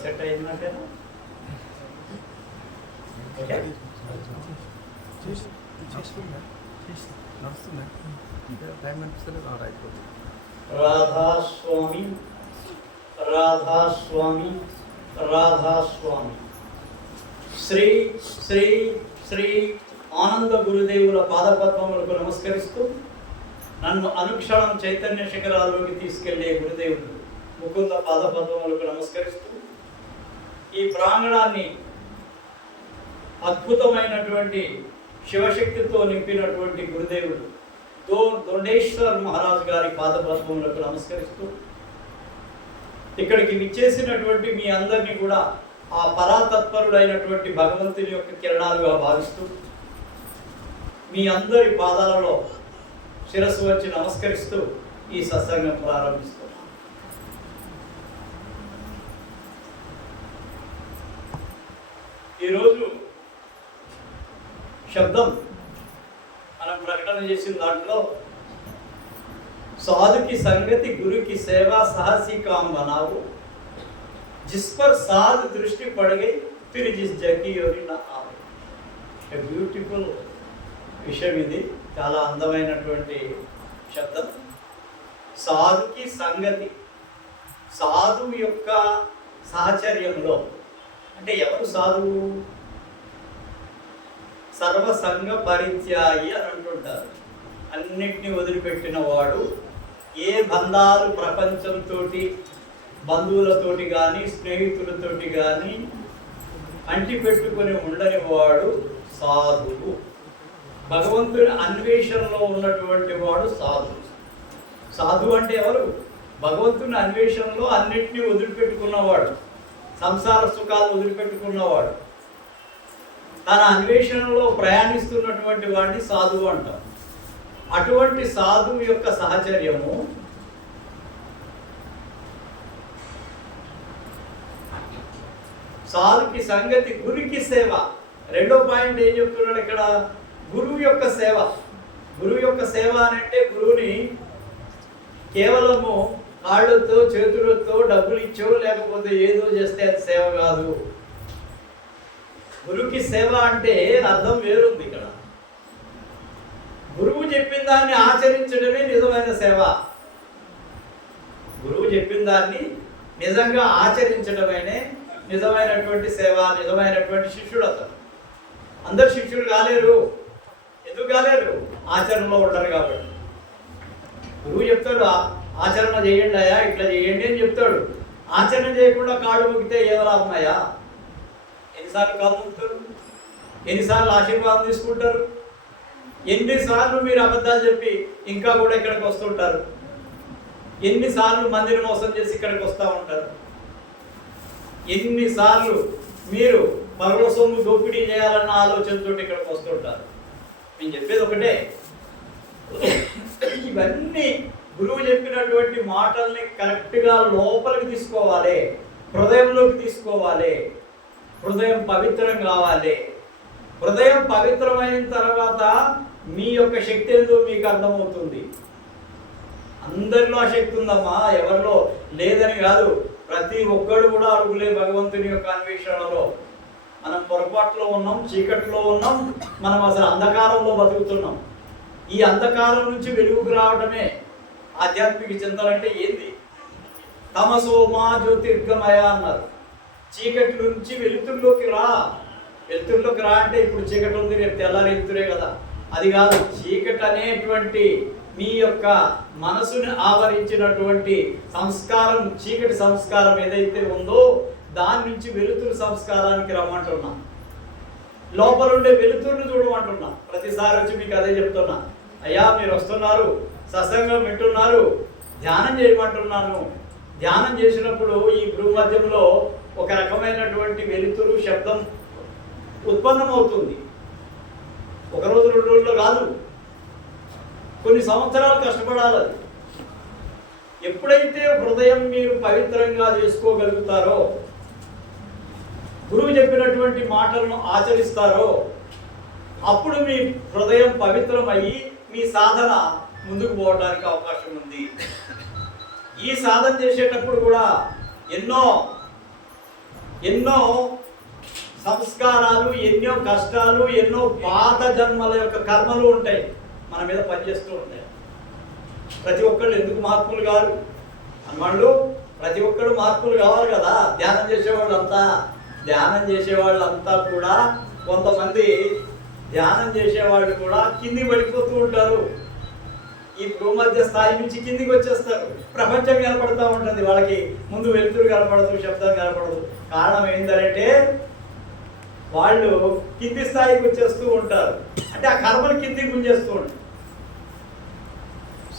Set అయినట్టేనా? Radhaswami Radhaswami Radhaswami. Shri Shri Shri ఆనంద గురుదేవుల పాదపద్మములకు నమస్కరిస్తూ నన్ను అనుక్షణం చైతన్య శిఖరాల్లోకి తీసుకెళ్లే గురుదేవుడు ముకుంద పాదపద్మములకు నమస్కరిస్తూ ఈ ప్రాంగణాన్ని అద్భుతమైనటువంటి శివశక్తితో నింపినటువంటి గురుదేవుడు దొండేశ్వర్ మహారాజ్ గారి పాదపద్మములకు నమస్కరిస్తూ ఇక్కడికి విచ్చేసినటువంటి మీ అందరినీ కూడా ఆ పరాతత్పరుడైనటువంటి భగవంతుని యొక్క కిరణాలుగా భావిస్తూ మీ అందరి పాదాలలో శిరస్సు వచ్చి నమస్కరిస్తూ ఈ సత్సంగం ప్రారంభిస్తున్నాం. ఈరోజు శబ్దం మనం ప్రకటన చేసిన దాంట్లో साधु की संगति गुरु की सेवा साहसी काम बनाओ, जिस पर साध दृष्टि पड़ गई फिर जिस जग की ओर न आओ. ए ब्यूटीफुल విషయం ఇది. చాలా అందమైనటువంటి శబ్దం. సాధుకి సంగతి, సాధువు యొక్క సాహచర్యంలో, అంటే ఎవరు సాధువు? సర్వసంగ పరిత్యాగి అని అంటుంటారు. అన్నిటినీ వదిలిపెట్టిన వాడు, ఏ బంధాలు ప్రపంచంతో బంధువులతోటి కానీ స్నేహితులతోటి కానీ అంటిపెట్టుకొని ఉండని వాడు సాధువు. భగవంతుని అన్వేషణలో ఉన్నటువంటి వాడు సాధువు. సాధువు అంటే ఎవరు? భగవంతుని అన్వేషణలో అన్నిటినీ వదిలిపెట్టుకున్నవాడు, సంసార సుఖాలు వదిలిపెట్టుకున్నవాడు, తన అన్వేషణలో ప్రయాణిస్తున్నటువంటి వాడిని సాధువు అంటాం. అటువంటి సాధువు యొక్క సహచర్యము సాధుకి సంగతి గురుకి సేవ. రెండో పాయింట్ ఏం చెప్తున్నాడు ఇక్కడ? గురువు యొక్క సేవ. గురువు యొక్క సేవ అని అంటే గురువుని కేవలము కాళ్ళతో చేతులతో డబ్బులు ఇచ్చో లేకపోతే ఏదో చేస్తే అది సేవ కాదు. గురువుకి సేవ అంటే అర్థం వేరుంది ఇక్కడ. గురువు చెప్పిన దాన్ని ఆచరించడమే నిజమైన సేవ. గురువు చెప్పిన దాన్ని నిజంగా ఆచరించడమేనే నిజమైనటువంటి సేవ, నిజమైనటువంటి శిష్యుడు అతను. అందరు శిష్యులు కాలేరు. ఎందుకు కాలేరు? ఆచరణలో ఉంటారు కాబట్టి. గురువు చెప్తాడు ఆచరణ చేయండి అయ్యా, ఇట్లా చేయండి అని చెప్తాడు. ఆచరణ చేయకుండా కాళ్ళు మొక్కితే ఏమలాగున్నాయా? ఎన్నిసార్లు కాళ్ళు మొక్కుతారు? ఎన్నిసార్లు ఆశీర్వాదం తీసుకుంటారు? ఎన్నిసార్లు మీరు అబద్ధాలు చెప్పి ఇంకా కూడా ఇక్కడికి వస్తుంటారు? ఎన్నిసార్లు మందిని మోసం చేసి ఇక్కడికి వస్తూ ఉంటారు? ఎన్నిసార్లు మీరు పరుల సొమ్ము దోపిడీ చేయాలన్న ఆలోచనతో ఇక్కడికి వస్తుంటారు? నేను చెప్పేది ఒకటే, ఇవన్నీ గురువు చెప్పినటువంటి మాటల్ని కరెక్ట్గా లోపలికి తీసుకోవాలి, హృదయంలోకి తీసుకోవాలి. హృదయం పవిత్రం కావాలి. హృదయం పవిత్రమైన తర్వాత మీ యొక్క శక్తి ఏందో మీకు అర్థమవుతుంది. అందరిలో ఆ శక్తి ఉందమ్మా, ఎవరిలో లేదని కాదు. ప్రతి ఒక్కడు కూడా అడుగులే భగవంతుని యొక్క అన్వేషణలో. మనం పొరపాటులో ఉన్నాం, చీకట్లో ఉన్నాం, మనం అసలు అంధకారంలో బతుకుతున్నాం. ఈ అంధకారం నుంచి వెలుగుకు రావడమే ఆధ్యాత్మిక చింతన అంటే ఏంది? తమసోమా జ్యోతిర్గమయ అన్నారు. చీకటి నుంచి వెలుతురులోకి రా. వెలుతురులోకి రా అంటే ఇప్పుడు చీకటి ఉంది, రేపు తెల్లారి వెలుతురే కదా. అది కాదు. చీకటి అనేటువంటి మీ యొక్క మనసుని ఆవరించినటువంటి సంస్కారం, చీకటి సంస్కారం ఏదైతే ఉందో దాని నుంచి వెలుతురు సంస్కారానికి రమ్మంటున్నా. లోపలుండే వెలుతురుని చూడమంటున్నా. ప్రతిసారి వచ్చి మీకు అదే చెప్తున్నా, అయ్యా మీరు వస్తున్నారు, సత్సంగం వింటున్నారు, ధ్యానం చేయమంటున్నాను. ధ్యానం చేసినప్పుడు ఈ భూమధ్యంలో ఒక రకమైనటువంటి వెలుతురు శబ్దం ఉత్పన్నమవుతుంది. ఒక రోజు 2 రోజుల్లో కాదు, కొన్ని సంవత్సరాలు కష్టపడాలి. ఎప్పుడైతే హృదయం మీరు పవిత్రంగా చేసుకోగలుగుతారో, గురువు చెప్పినటువంటి మాటలను ఆచరిస్తారో, అప్పుడు మీ హృదయం పవిత్రమయ్యి మీ సాధన ముందుకు పోవడానికి అవకాశం ఉంది. ఈ సాధన చేసేటప్పుడు కూడా ఎన్నో ఎన్నో సంస్కారాలు, ఎన్నో కష్టాలు, ఎన్నో పాత జన్మల యొక్క కర్మలు ఉంటాయి మన మీద పనిచేస్తూ ఉంటాయి. ప్రతి ఒక్కళ్ళు ఎందుకు మహాత్ములు కాదు అన్నవాళ్ళు? ప్రతి ఒక్కరు మహాత్ములు కావాలి కదా. ధ్యానం చేసేవాళ్ళంతా కూడా కొంతమంది ధ్యానం చేసేవాళ్ళు కూడా కింది పడిపోతూ ఉంటారు. ఈ భూమధ్య స్థాయి నుంచి కిందికి వచ్చేస్తారు. ప్రపంచం కనపడుతూ ఉంటుంది వాళ్ళకి. ముందు వెలుతురు కనపడదు, శబ్దం కనపడదు. కారణం ఏంటంటే వాళ్ళు కింది స్థాయికి వచ్చేస్తూ ఉంటారు. అంటే ఆ కర్మలు కిందికి గుంజేస్తూ ఉంటారు.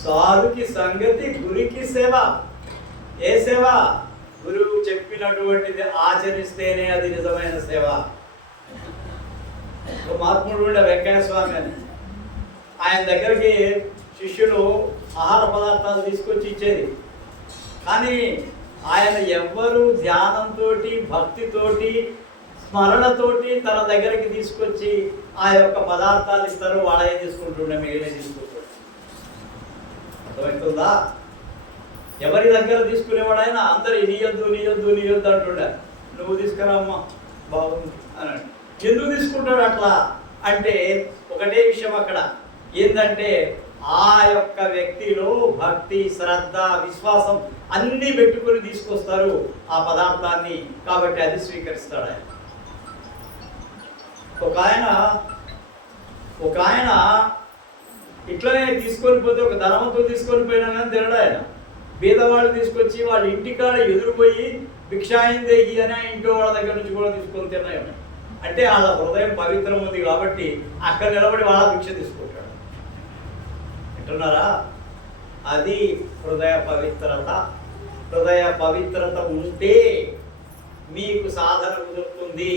సాధుకి సంగతి, గురికి సేవ. ఏ సేవ? గురువు చెప్పినటువంటిది ఆచరిస్తేనే అది నిజమైన సేవ. ఒక మహాత్ముడు ఉండే వెంకయ్య స్వామి అని, ఆయన దగ్గరికి శిష్యులు ఆహార పదార్థాలు తీసుకొచ్చి ఇచ్చేది. కానీ ఆయన ఎవ్వరూ ధ్యానంతో, భక్తితోటి, స్మరణతోటి తన దగ్గరికి తీసుకొచ్చి ఆ యొక్క పదార్థాలు ఇస్తారు. వాళ్ళే తీసుకుంటుండే, మిగిలిన తీసుకుంటుండే. అర్థమవుతుందా? ఎవరి దగ్గర తీసుకునేవాడు ఆయన అందరు నీయొద్దు అంటుండే. నువ్వు తీసుకురామ్మా బాగుంది అని. ఎందుకు తీసుకుంటాడు అట్లా అంటే ఒకటే విషయం అక్కడ ఏంటంటే ఆ యొక్క వ్యక్తిలో భక్తి, శ్రద్ధ, విశ్వాసం అన్నీ పెట్టుకొని తీసుకొస్తారు ఆ పదార్థాన్ని. కాబట్టి అది స్వీకరిస్తాడు ఆయన. ఒక ఆయన ఇట్లనే తీసుకొని పోతే, ఒక ధనవంతుడు తీసుకొని పోయినా కానీ తినడు ఆయన. బీదవాళ్ళు తీసుకొచ్చి వాళ్ళ ఇంటికాడ ఎదురుపోయి భిక్షాయిందేగి అని ఇంట్లో వాళ్ళ దగ్గర నుంచి కూడా తీసుకొని తిన్నాయి. అంటే వాళ్ళ హృదయం పవిత్రం ఉంది కాబట్టి అక్కడ నిలబడి వాళ్ళ భిక్ష తీసుకుంటాడు. వింటున్నారా? అది హృదయ పవిత్రత. హృదయ పవిత్రత ఉంటే మీకు సాధన కుదురుతుంది.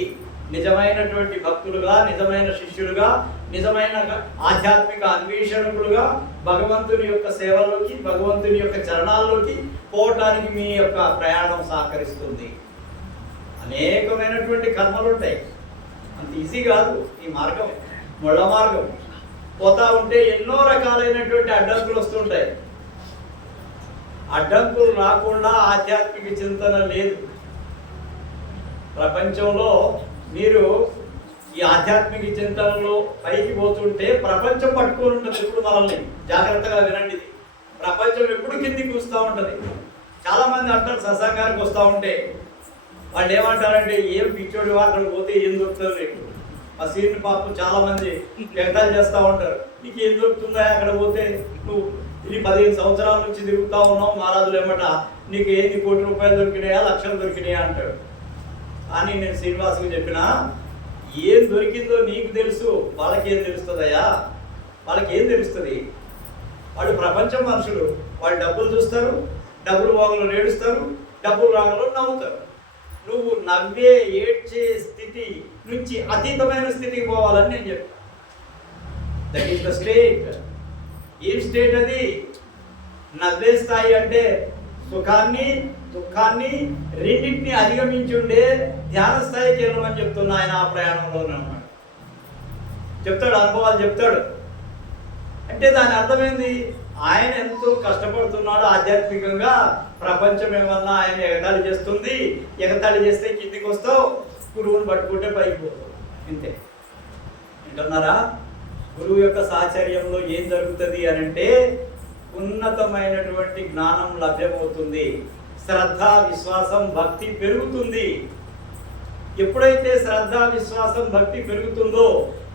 నిజమైనటువంటి భక్తులుగా, నిజమైన శిష్యులుగా, నిజమైన ఆధ్యాత్మిక అన్వేషణకులుగా భగవంతుని యొక్క సేవలోకి, భగవంతుని యొక్క చరణాల్లోకి పోవటానికి మీ యొక్క ప్రయాణం సహకరిస్తుంది. అనేకమైనటువంటి కర్మలు ఉంటాయి. అంత ఈజీ కాదు ఈ మార్గం. ముళ్ళ మార్గం పోతా ఉంటే ఎన్నో రకాలైనటువంటి అడ్డంకులు వస్తుంటాయి. అడ్డంకులు రాకుండా ఆధ్యాత్మిక చింతన లేదు. ప్రపంచంలో మీరు ఈ ఆధ్యాత్మిక చింతనలో పైకి పోతుంటే ప్రపంచం పట్టుకొని ఉంటుంది ఎప్పుడు మనల్ని. జాగ్రత్తగా వినండి. ఇది ప్రపంచం ఎప్పుడు కిందికి వస్తూ ఉంటుంది. చాలామంది అంటారు సత్సంగానికి వస్తూ ఉంటే, వాళ్ళు ఏమంటారంటే ఏం పిచ్చోడి వాటికి పోతే ఏం దొరుకుతుంది నీకు. ఆ సీన్ పాపం చాలామంది వ్యక్తాలు చేస్తూ ఉంటారు. నీకు ఏం దొరుకుతుందా అక్కడ పోతే? నువ్వు ఇది 15 సంవత్సరాల నుంచి తిరుగుతూ ఉన్నావు మహారాజులు ఏమట, నీకు ఏంది కోటి రూపాయలు దొరికినాయా, లక్షలు దొరికినాయా అంటాడు. కానీ నేను శ్రీనివాసుకు చెప్పిన, ఏం దొరికిందో నీకు తెలుసు, వాళ్ళకేం తెలుస్తుందయ్యా? వాళ్ళకేం తెలుస్తుంది? వాళ్ళు ప్రపంచం మనుషులు. వాళ్ళు డబ్బులు చూస్తారు, డబ్బులు వాగులు ఏడుస్తారు, డబ్బులు రాగలు నవ్వుతారు. నువ్వు నవ్వే, ఏడ్చే స్థితి నుంచి అతీతమైన స్థితికి పోవాలని నేను చెప్తాను. That is the state. ఏం స్టేట్ అది? నవ్వే స్థాయి అంటే సుఖాన్ని, దుఃఖాన్ని రెండింటిని అధిగమించి ఉండే ధ్యాన స్థాయికి వెళ్ళమని చెప్తున్నా ఆయన. ఆ ప్రయాణంలోనే ఉన్నాడు. చెప్తాడు, అనుభవాలు చెప్తాడు. అంటే దాని అర్థమైంది, ఆయన ఎంతో కష్టపడుతున్నాడు ఆధ్యాత్మికంగా. ప్రపంచం ఏమన్నా ఆయన ఎగతాళి చేస్తుంది. ఎగతాళి చేస్తే కిందికి వస్తావు, గురువుని పట్టుకుంటే పైకి పోతావు. ఇంతే. వింటున్నారా? గురువు యొక్క సాహచర్యంలో ఏం జరుగుతుంది అని అంటే ఉన్నతమైనటువంటి జ్ఞానం లభ్యమవుతుంది. శ్రద్ధ, విశ్వాసం, భక్తి పెరుగుతుంది. ఎప్పుడైతే శ్రద్ధ, విశ్వాసం, భక్తి పెరుగుతుందో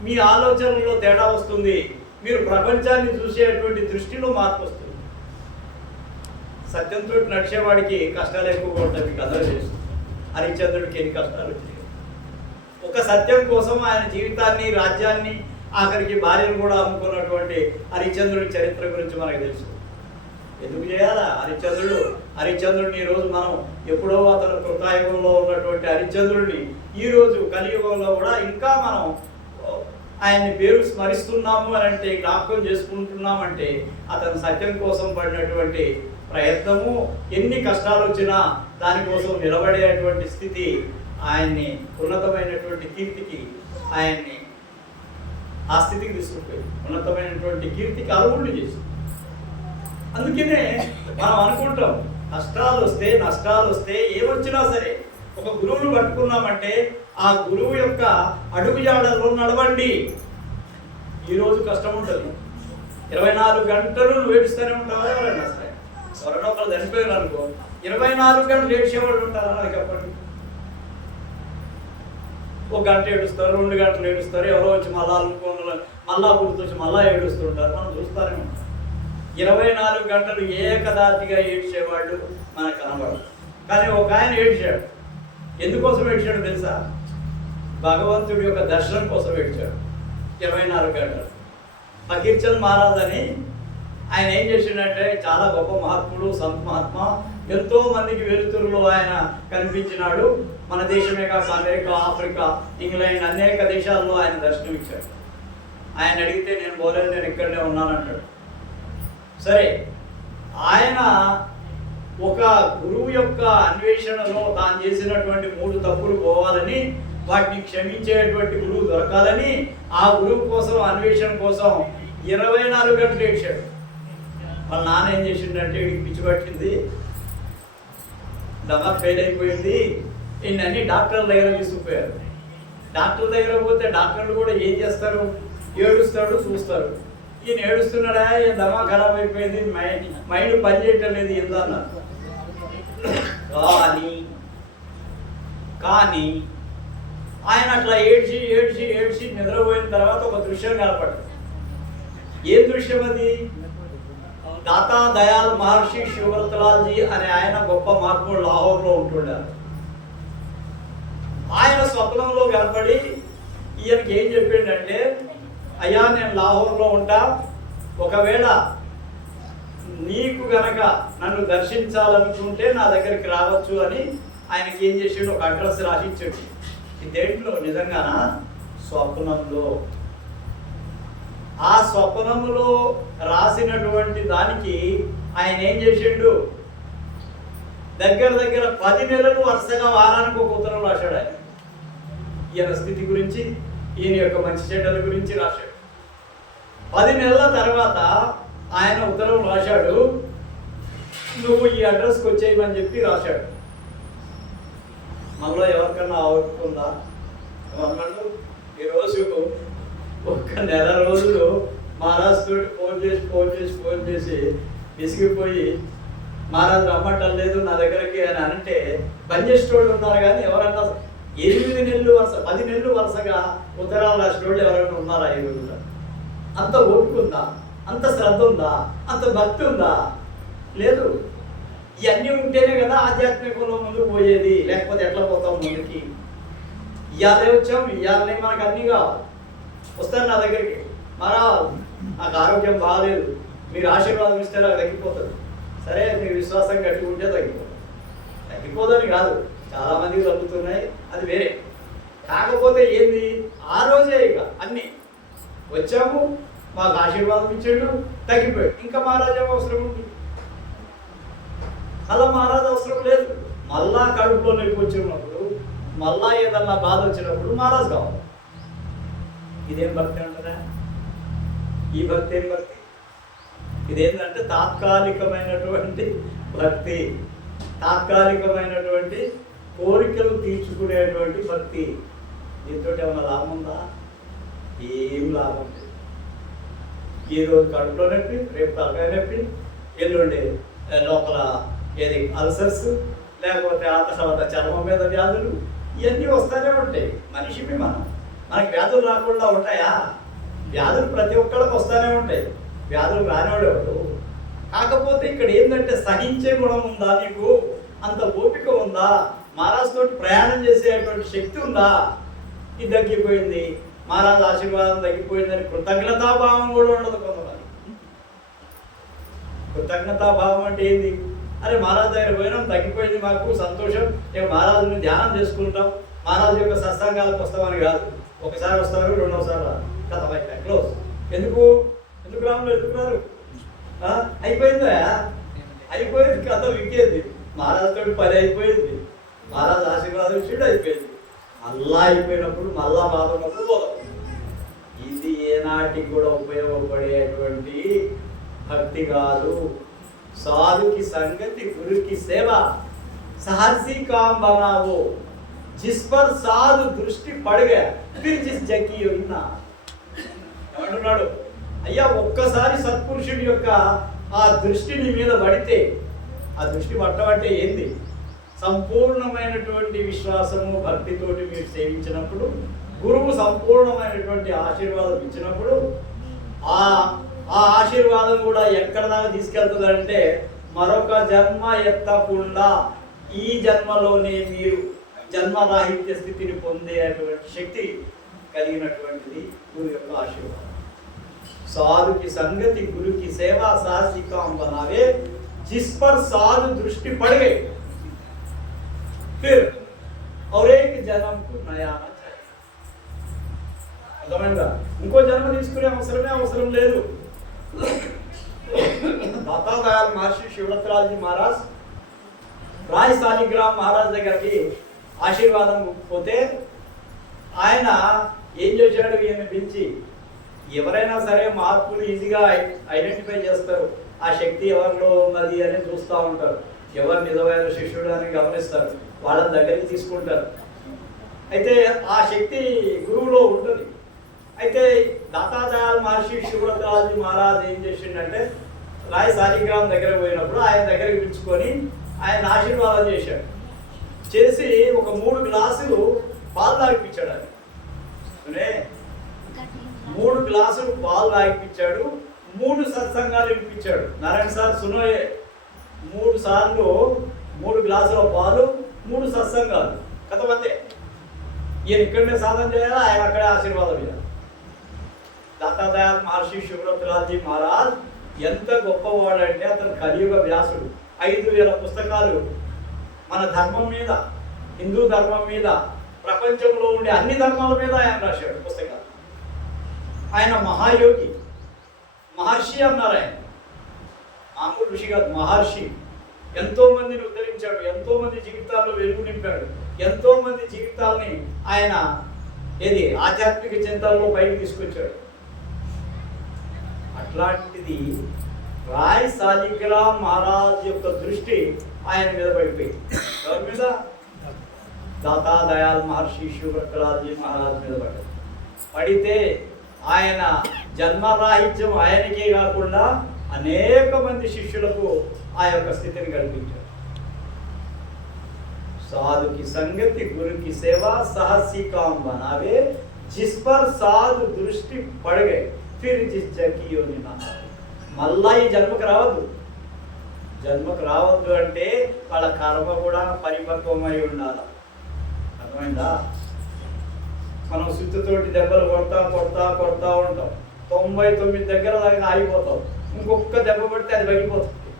మీ ఆలోచనలో తేడా వస్తుంది. మీరు ప్రపంచాన్ని చూసేటువంటి దృష్టిలో మార్పు వస్తుంది. సత్యంతో నడిచేవాడికి కష్టాలు ఎక్కువగా ఉంటాయి. మీకు అందరూ తెలుసు. హరిశ్చంద్రుడికి ఎన్ని కష్టాలు వచ్చాయి. ఒక సత్యం కోసం ఆయన జీవితాన్ని, రాజ్యాన్ని, ఆఖరికి భార్యను కూడా అమ్ముకున్నటువంటి హరిశ్చంద్రుడి చరిత్ర గురించి మనకు తెలుసు. ఎందుకు చేయాలా? హరిశ్చంద్రుడిని ఈరోజు మనం ఎప్పుడో అతను కృతాయుగంలో ఉన్నటువంటి హరిశ్చంద్రుడిని ఈరోజు కలియుగంలో కూడా ఇంకా మనం ఆయన్ని పేరు స్మరిస్తున్నాము అని అంటే, జ్ఞాపకం చేసుకుంటున్నామంటే అతను సత్యం కోసం పడినటువంటి ప్రయత్నము, ఎన్ని కష్టాలు వచ్చినా దానికోసం నిలబడేటువంటి స్థితి ఆయన్ని ఉన్నతమైనటువంటి కీర్తికి, ఆయన్ని ఆ స్థితికి తీసుకుపోయి ఉన్నతమైనటువంటి కీర్తికి అర్హుడిని చేసి. అందుకనే మనం అనుకుంటాం, కష్టాలు వస్తే, నష్టాలు వస్తే, ఏమొచ్చినా సరే ఒక గురువును పట్టుకున్నామంటే ఆ గురువు యొక్క అడుగుజాడల్లో నడవండి. ఈరోజు కష్టం ఉంటుంది. 24 గంటలు నువ్వు ఏడుస్తూనే ఉంటావా? ఎవరైనా సరే ఎవరైనా ఒకరు చనిపోయారు అనుకో, 24 గంటలు ఏడ్చేవాళ్ళు ఉంటారా? నాకు చెప్పండి. 1 గంట ఏడుస్తారు, 2 గంటలు ఏడుస్తారు, ఎవరో వచ్చి మళ్ళా గుర్తొచ్చి మళ్ళా ఏడుస్తుంటారు. మనం చూస్తూనే ఉంటాం. 24 గంటలు ఏకదాటిగా ఏడ్చేవాళ్ళు మనకు కనబడరు. కానీ ఒక ఆయన ఏడ్చాడు. ఎందుకోసం ఏడ్చాడు తెలుసా? భగవంతుడి యొక్క దర్శనం కోసం ఏడ్చాడు 24 గంటలు. ఫకీర్ చంద్ మహారాజ్ అని ఆయన ఏం చేసిండంటే, చాలా గొప్ప మహాత్ముడు, సంత మహాత్మ, ఎంతో మందికి వెలుతురులో ఆయన కనిపించినాడు. మన దేశమే కాక అమెరికా, ఆఫ్రికా, ఇంగ్లాండ్ అనేక దేశాల్లో ఆయన దర్శనం ఇచ్చాడు. ఆయన అడిగితే నేను పోలేదు, నేను ఇక్కడనే ఉన్నానంటాడు. సరే, ఆయన ఒక గురువు యొక్క అన్వేషణలో తాను చేసినటువంటి 3 తప్పులు పోవాలని, వాటిని క్షమించేటువంటి గురువు దొరకాలని, ఆ గురువు కోసం అన్వేషణ కోసం 24 గంటలు ఏడ్చాడు. వాళ్ళ నాన్న ఏం చేసిండంటే, వీడికి పిచ్చి పట్టింది, దమా ఫెయిల్ అయిపోయింది, ఇన్ని డాక్టర్ల దగ్గర తీసుకుపోయారు. డాక్టర్ల దగ్గర పోతే డాక్టర్లు కూడా ఏం చేస్తారు? ఏడుస్తాడు, చూస్తారు. ఈయన ఏడుస్తున్నాడా, ఈయన దమా ఖరాబ్ అయిపోయింది, మైండ్ పనిచేయటం లేదు ఏందన్నారు. కానీ ఆయన అట్లా ఏడ్చి ఏడ్చి ఏడ్చి నిద్రపోయిన తర్వాత ఒక దృశ్యం కనపడింది. ఏ దృశ్యం అది? దాతా దయాల్ మహర్షి శివవ్రతలాల్జీ అనే ఆయన గొప్ప మహాత్ముడు లాహోర్లో ఉంటుండారు. ఆయన స్వప్నంలో కనపడి ఈయనకి ఏం చెప్పిండంటే, అయ్యా నేను లాహోర్లో ఉంటా, ఒకవేళ నీకు గనక నన్ను దర్శించాలనుకుంటే నా దగ్గరికి రావచ్చు అని ఆయనకి ఏం చేసాడు? ఒక అడ్రస్ రాసి ఇచ్చాడు. దేంట్లో? నిజంగానా? స్వప్నంలో. ఆ స్వప్నంలో రాసినటువంటి దానికి ఆయన ఏం చేసిండు? దగ్గర 10 నెలలు వరుసగా వారానికి ఒక ఉత్తరం రాశాడు. ఆయన ఈయన స్థితి గురించి, ఈయన యొక్క మంచి చెడ్డల గురించి రాశాడు. 10 నెలల తర్వాత ఆయన ఉత్తరం రాశాడు, నువ్వు ఈ అడ్రస్కి వచ్చేయమని చెప్పి రాశాడు. మనలో ఎవరికన్నా అవుతుందా? మమ్మల్ని ఈరోజు 1 నెల రోజులు మహారాజ్ తోటి ఫోన్ చేసి విసిగిపోయి, మహారాజ్ రమ్మటం లేదు నా దగ్గరికి అని అంటే బంద్ చేసేటోళ్ళు ఉన్నారు. కానీ ఎవరన్నా 8 నెలలు వరుస 10 నెలలు వరుసగా ఉత్తరాలు రాసేటోళ్ళు ఎవరైనా ఉన్నారా ఈ రోజుల్లో? అంత ఓపిక ఉందా? అంత శ్రద్ధ ఉందా? అంత భక్తి ఉందా? లేదు. ఇవన్నీ ఉంటేనే కదా ఆధ్యాత్మికంలో ముందుకు పోయేది, లేకపోతే ఎట్లా పోతాం ముందుకి? ఇవాళే వచ్చాం, ఇవాళనే మనకు అన్నీ కావాలి. వస్తాను నా దగ్గరికి, మరా నాకు ఆరోగ్యం బాగాలేదు, మీరు ఆశీర్వాదం ఇస్తే నాకు తగ్గిపోతుంది. సరే, మీరు విశ్వాసం కట్టుకుంటే తగ్గిపోదని కాదు, చాలామందికి తగ్గుతున్నాయి, అది వేరే. కాకపోతే ఏంది, ఆ రోజే ఇక అన్నీ వచ్చాము, మాకు ఆశీర్వాదం ఇచ్చాడు, తగ్గిపోయాడు. ఇంకా మహారాజు అవసరం ఉంది? అలా మహారాజు అవసరం లేదు. మళ్ళా కడుపులో నొప్పి వచ్చినప్పుడు, మళ్ళా ఏదన్నా బాధ వచ్చినప్పుడు మహారాజు కావాలి. ఇదేం భక్తి అంటారా? ఈ భక్తి ఏం భక్తి? ఇదేంటంటే తాత్కాలికమైనటువంటి భక్తి, తాత్కాలికమైనటువంటి కోరికలు తీర్చుకునేటువంటి భక్తి. దీంతో ఏమైనా లాభం ఉందా? ఏం లాభం లేదు. ఈరోజు కడుపులో నొప్పి, రేపు తలకాయ నొప్పి, ఎల్లుండి లోపల ఏది అల్సర్స్, లేకపోతే ఆ తర్వాత చర్మం మీద వ్యాధులు, ఇవన్నీ వస్తూనే ఉంటాయి. మనిషిని మనకి వ్యాధులు రాకుండా ఉంటాయా? వ్యాధులు ప్రతి ఒక్కళ్ళకి వస్తూనే ఉంటాయి. వ్యాధులు రానివాడు. కాకపోతే ఇక్కడ ఏంటంటే సహించే గుణం ఉందా నీకు? అంత ఓపిక ఉందా? మహారాజ్ తోటి ప్రయాణం చేసేటువంటి శక్తి ఉందా? ఇది తగ్గిపోయింది, మహారాజ్ ఆశీర్వాదం తగ్గిపోయిందని కృతజ్ఞతాభావం కూడా ఉండదు కొంతమంది. కృతజ్ఞతాభావం అంటే ఏంది? అరే మహారాజ్ దగ్గర పోయినాం, తగ్గిపోయింది, మాకు సంతోషం, ఇక మహారాజుని ధ్యానం చేసుకుంటాం, మహారాజు యొక్క సత్సంగాలకు వస్తామని కాదు. ఒకసారి వస్తారు, రెండోసారి రాదు, కథ బయట క్లోజ్. ఎందుకు రారు? అయిపోయిందా? అయిపోయింది, కథ విక్కేది. మహారాజు తోటి పని అయిపోయింది, మహారాజు ఆశీర్వాదం ఇచ్చిండు, అయిపోయింది. మళ్ళా అయిపోయినప్పుడు మళ్ళా బాధపడినప్పుడు పోదాం. ఇది ఏనాటికి కూడా ఉపయోగపడేటువంటి భక్తి కాదు. సాధుకి సంగతి, గురుకి సేవ. सहसी काम बनाओ जिस पर साधु दृष्टि पड़ गया फिर जिस जकी ఉన్నా ఏమంటున్నాడు? అయ్యా ఒక్కసారి సత్పురుషుడి యొక్క ఆ దృష్టి నీ మీద పడితే, ఆ దృష్టి పట్టబట్టే ఏంది? సంపూర్ణమైనటువంటి విశ్వాసము భక్తితోటి మీరు సేవించినప్పుడు, గురువు సంపూర్ణమైనటువంటి ఆశీర్వాదం ఇచ్చినప్పుడు, ఆ ఆశీర్వాదం కూడా ఎక్కడ దాకా తీసుకెళ్తుందంటే మరొక జన్మ ఎత్తకుండా ఈ జన్మలోనే మీరు జన్మరాహిత్య స్థితిని పొందేటువంటి శక్తి కలిగినటువంటిది గురు యొక్క ఆశీర్వాదం. साधु की संगति गुरु की सेवा साहसी काम बनावे जिस पर साधु दृष्टि पड़ गई फिर और एक जन्म को नया चाहिए. అర్థమైందా? ఇంకో జన్మ తీసుకునే అవసరం లేదు. దాతా దయాల్ మహర్షి శివరత్రాజ్ జీ మహారాజ్ రాయ్ సాలిగ్రామ్ మహారాజ్ దగ్గరికి ఆశీర్వాదం పోతే ఆయన ఏం చేశాడు? ఈయన పిలిచి, ఎవరైనా సరే మహాత్ములు ఈజీగా ఐడెంటిఫై చేస్తారు, ఆ శక్తి ఎవరిలో ఉన్నది అని చూస్తూ ఉంటారు, ఎవరు నిజమైన శిష్యుడు అని గమనిస్తారు, వాళ్ళని దగ్గరికి తీసుకుంటారు. అయితే ఆ శక్తి గురువులో ఉంటుంది. అయితే దాతా దయాల్ మహర్షి శివరత్రాజ్ మహారాజ్ ఏం చేసిండంటే రాయ్ సాలిగ్రామ్ దగ్గర పోయినప్పుడు ఆయన దగ్గరికి పిలుచుకొని ఆయన ఆశీర్వాదం చేశాడు. చేసి ఒక 3 గ్లాసులు పాలు తాగిపించాడు. ఆయన 3 గ్లాసులు పాలు తాగిపించాడు. 3 సత్సంగాలు వినిపించాడు. నారాయణ సార్ సునోయే 3 సార్లు 3 గ్లాసుల పాలు 3 సత్సంగాలు కథమంతే. ఈయన ఇక్కడనే సాధన చేయాలా, ఆయన అక్కడే ఆశీర్వాదం చేయాలి. దాతా దయాల్ మహర్షి శివరత్రాజ్ జీ మహారాజ్ ఎంత గొప్పవాడంటే అతను కలియుగ వ్యాసుడు. 5000 పుస్తకాలు మన ధర్మం మీద, హిందూ ధర్మం మీద, ప్రపంచంలో ఉండే అన్ని ధర్మాల మీద ఆయన రాశాడు పుస్తకాలు. ఆయన మహాయోగి, మహర్షి అన్నారు. ఆయన మామూలు ఋషి కాదు, మహర్షి. ఎంతో మందిని ఉద్ధరించాడు, ఎంతో మంది జీవితాల్లో వెలుగు నింపాడు, ఎంతో మంది జీవితాలని ఆయన ఆధ్యాత్మిక చింతనలో పైకి తీసుకొచ్చాడు. అట్లాంటిది రాయ్ సాలిగ్రామ్ మహారాజ్ యొక్క దృష్టి ఆయన మీద పడిపోయింది. ఎవరి మీద? దాతా దయాల్ మహర్షి శివరత్రాజ్ జీ మహారాజ్ మీద పడితే ఆయన జన్మరాహిత్యం ఆయనకే కాకుండా అనేక మంది శిష్యులకు ఆ యొక్క స్థితిని కల్పించారు. साधु की संगति गुरु की सेवा साहसी काम बनावे जिस पर साधु दृष्टि पड़ गए फिर जिस जकियो निना. మళ్ళా ఈ జన్మకు రావద్దు అంటే వాళ్ళ కర్మ కూడా పరిపక్వమై ఉండాలి. అర్థమైందా? మనం సుత్తుతోటి దెబ్బలు కొడతా ఉంటాం, 99 దగ్గర దాకా ఆగిపోతాం. ఇంకొక దెబ్బ కొడితే అది పగిలిపోతుంది.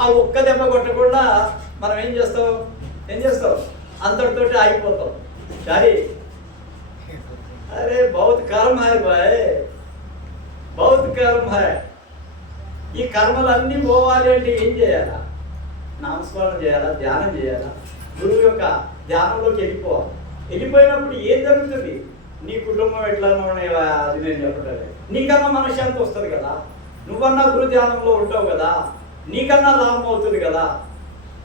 ఆ ఒక్క దెబ్బ కొట్టకుండా మనం ఏం చేస్తాం? అంతటితోటి ఆగిపోతాం. సరే, అరే బహుత్ కర్మ హై భాయ్, బహుత్ కర్మ హై. ఈ కర్మలన్నీ పోవాలి అంటే ఏం చేయాలా? నామస్మరణ చేయాలా, ధ్యానం చేయాలా, గురువు యొక్క ధ్యానంలోకి వెళ్ళిపోయినప్పుడు ఏం జరుగుతుంది? నీ కుటుంబం ఎట్లా ఉన్నాయా అది నేను చెప్పట్లేదు. నీకన్నా మనశ్శాంతి వస్తుంది కదా, నువ్వన్నా గురు ధ్యానంలో ఉంటావు కదా, నీకన్నా లాభం అవుతుంది కదా.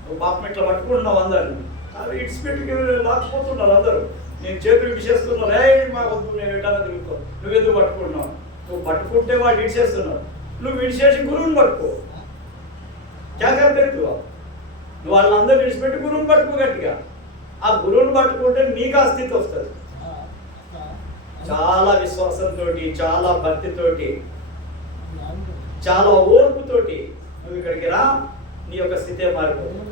నువ్వు పాపం ఇట్లా పట్టుకుంటున్నావు, అందరిని అవి ఇడిచిపెట్టుకు లాక్కుపోతున్నారు అందరూ. నేను చేతులు ఇడిచేస్తున్నాను, మా వద్దు నేను ఎట్లా తిరుగుతావు, నువ్వెందుకు పట్టుకుంటున్నావు? నువ్వు పట్టుకుంటే వాడు ఇడిచేస్తున్నావు, నువ్వు విడిచేసి గురువుని పట్టుకో. జాగ్రత్త, నువ్వు వాళ్ళందరూ విడిచిపెట్టి గురువుని పట్టుకో గట్టిగా. ఆ గురువుని పట్టుకుంటే నీకు ఆ స్థితి వస్తుంది. చాలా విశ్వాసంతో, చాలా భక్తితోటి, చాలా ఓర్పుతోటి నువ్వు ఇక్కడికి రా, నీ యొక్క స్థితే మారిపోతుంది.